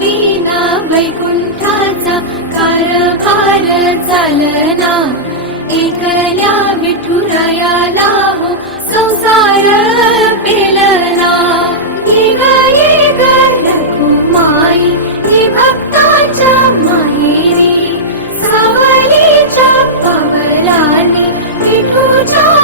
विना वैकुंठाचा कारभार चालना, एकल्या विठुरायाला हो संसार पेलना. दिवाळी रघुमाई ही भक्ताच्या माहेरी, सावलीच्या पवलाने विठुच्या